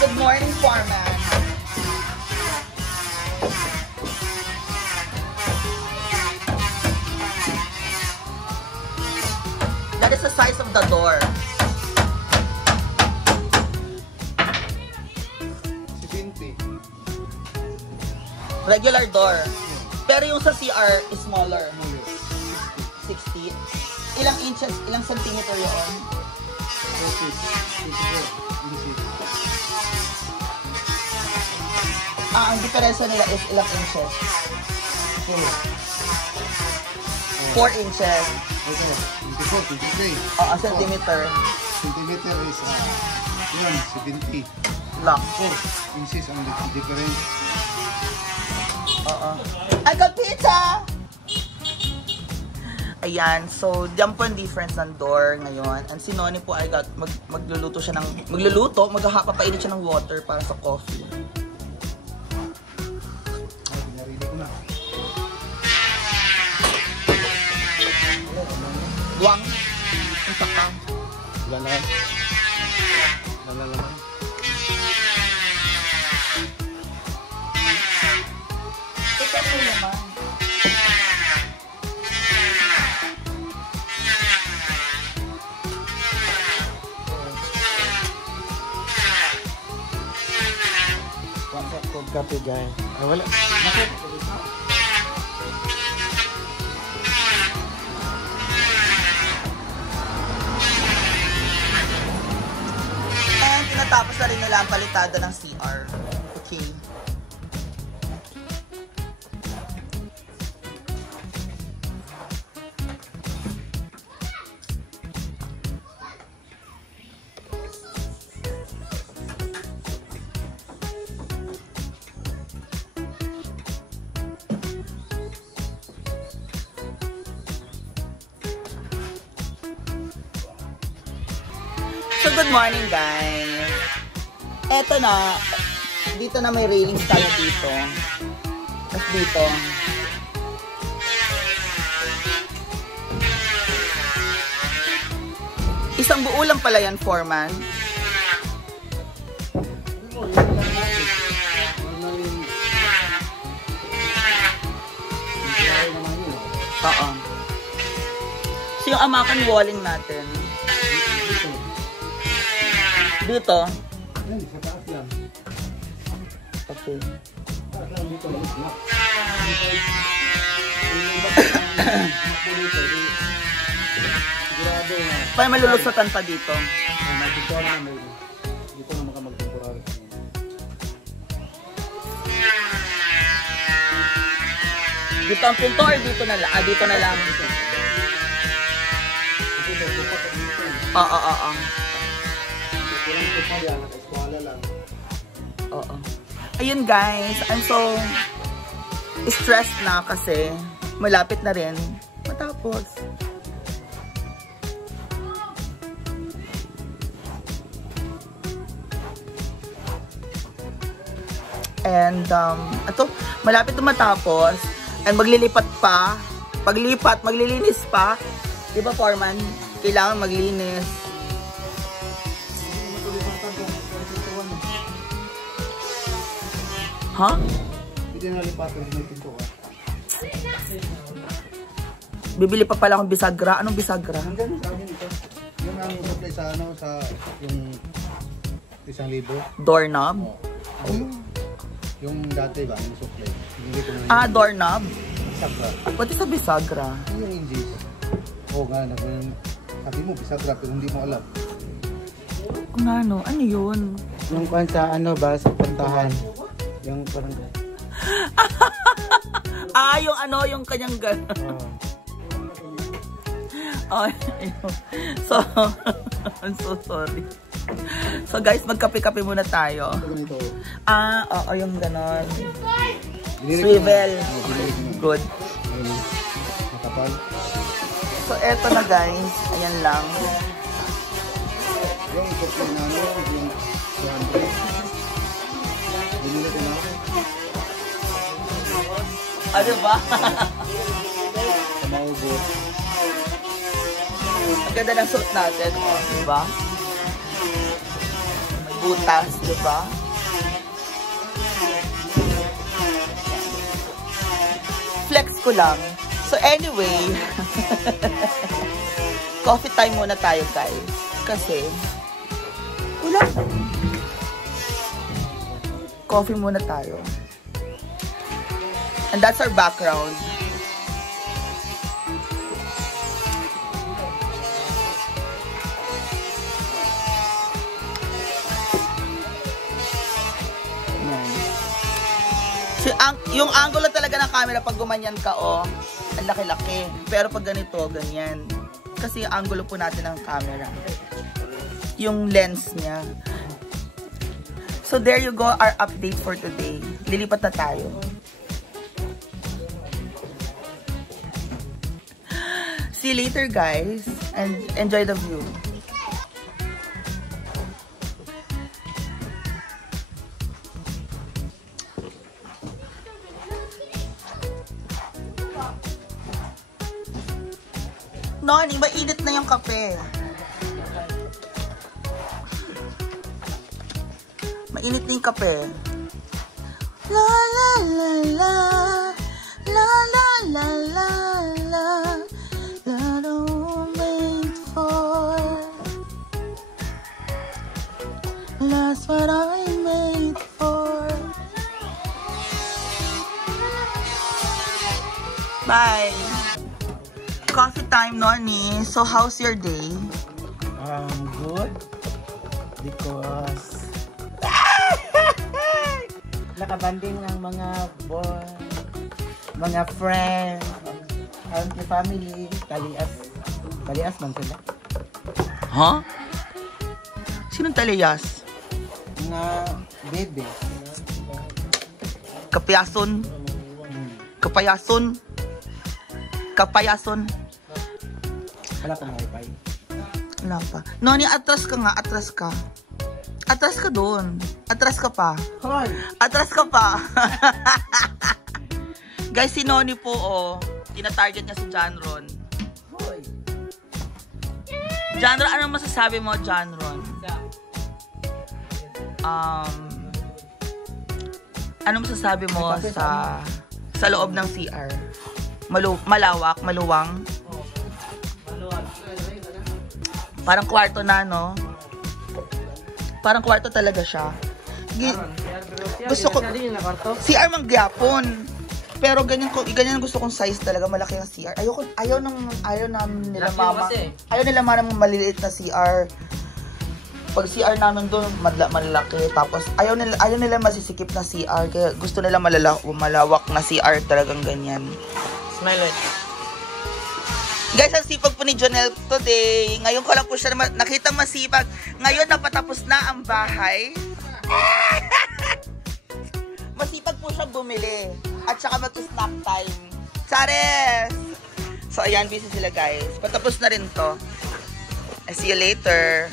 Good morning, foreman. That is the size of the door. Regular door. Pero yung sa CR is smaller. 60. Ilang inches, ilang centimeter yun? Ang diferensya nila is ilang inches? 4 inches. Oo, centimeter. Centimeter is, yun, 70. Lang. 4 inches ang difference. Oo. I got pizza! Ayan, so diyan po ang difference ng door ngayon. And si Noni po ay magluluto siya ng, magpapainit siya ng water para sa coffee. Ay, pinarili ko na. Duwang. Ang saka. Wala naman. Ito po naman. Kape guys. Ay, wala. Bakit? And tinatapos na rin nila ang palitada ng CR. Okay. So, good morning, guys. Eto na. Dito na may railings tayo dito. Tapos dito. Isang buo lang pala yan, foreman. Oo. So, yung amakan walling natin. Dito. Sa taas lang. Okay. Taas lang dito. Para malulusutan pa dito. Dito na makamag-temporary. Dito ang pinto or dito na lang? Dito na lang. Oo. Oo. Ayun guys, I'm so stressed na kasi malapit na rin matapos. And ito, malapit na matapos and maglilipat pa. Paglipat, maglilinis pa. Di ba, foreman? Kailangan maglinis. Ha? Hindi na lipatan sa may pintuan. Bibili pa pala akong bisagra. Anong bisagra? Hanggang sa amin ito. Yung ang supply sa ano, sa yung 1,000. Doorknob? Yung dati ba, yung supply. Hindi ko na doorknob? bisagra. Pati sa bisagra. Yung hindi. Oo nga, sabi mo bisagra pero hindi mo alam. Kung ano yun? Yung kwan sa ano ba, sa puntahan. Yung parang yung ano, yung kanyang gano'n. So, I'm so sorry. So guys, magkape-kape muna tayo. Oo, yung gano'n. Swivel. Good. Matapal. So, eto na guys. Ayan lang. Yung supply na ano, yung 200. Binili ko na. Ano ba? Maubo. Ang ganda ng suit natin. Diba? butas, di ba? Flex ko lang. So anyway, coffee time muna tayo guys. Kasi, wala. Coffee muna tayo. And that's our background. So, yung angulo talaga ng camera pag gumanyan ka, oh, ang laki-laki. Pero pag ganito, ganyan. Kasi yung angulo po natin ng camera. Yung lens niya. So, there you go, our update for today. Lilipat na tayo. See you later, guys. And enjoy the view. Noni, mainit na yung kape. Mainit na yung kape. La la la la la la la la la la don't wait for. That's what I made for. Bye. Coffee time, Noni. So, how's your day? Good. Because nakabanding ng mga boy, mga friends, auntie family, talias man sila. Huh? Sinong taliyas? Mga bebe. Kapayason? Kapayason? Kapayason? Wala pang wifi. Wala pa. Noni, atras ka nga. Atras ka. Atras ka doon. Atras ka pa. Hoy! Atras ka pa. Guys, si Noni po, oh. Tina-target niya si John Ron. Hoy! John Ron, anong masasabi mo, John Ron? Anong masasabi mo sa loob ng CR? Malawak, maluwang. Parang kwarto na, no? Parang kwarto talaga siya. Gusto ko CR mang gyapon. Pero ganyan gusto kong size talaga, malaki ang CR. Ayaw namin nila mama. Ayaw nila mama maliliit na CR. Pag CR namin doon, malaki. Tapos ayaw nila masisikip na CR. Kaya gusto nila malawak na CR, talagang ganyan. Smile it. Guys, ang sipag po ni Jonel today. Ngayon ko lang po siya nakita masipag. Ngayon, napatapos na ang bahay. Masipag po siya bumili. At saka mag-snack time. Chares! So, ayan, busy sila guys. Patapos na rin to. I see you later.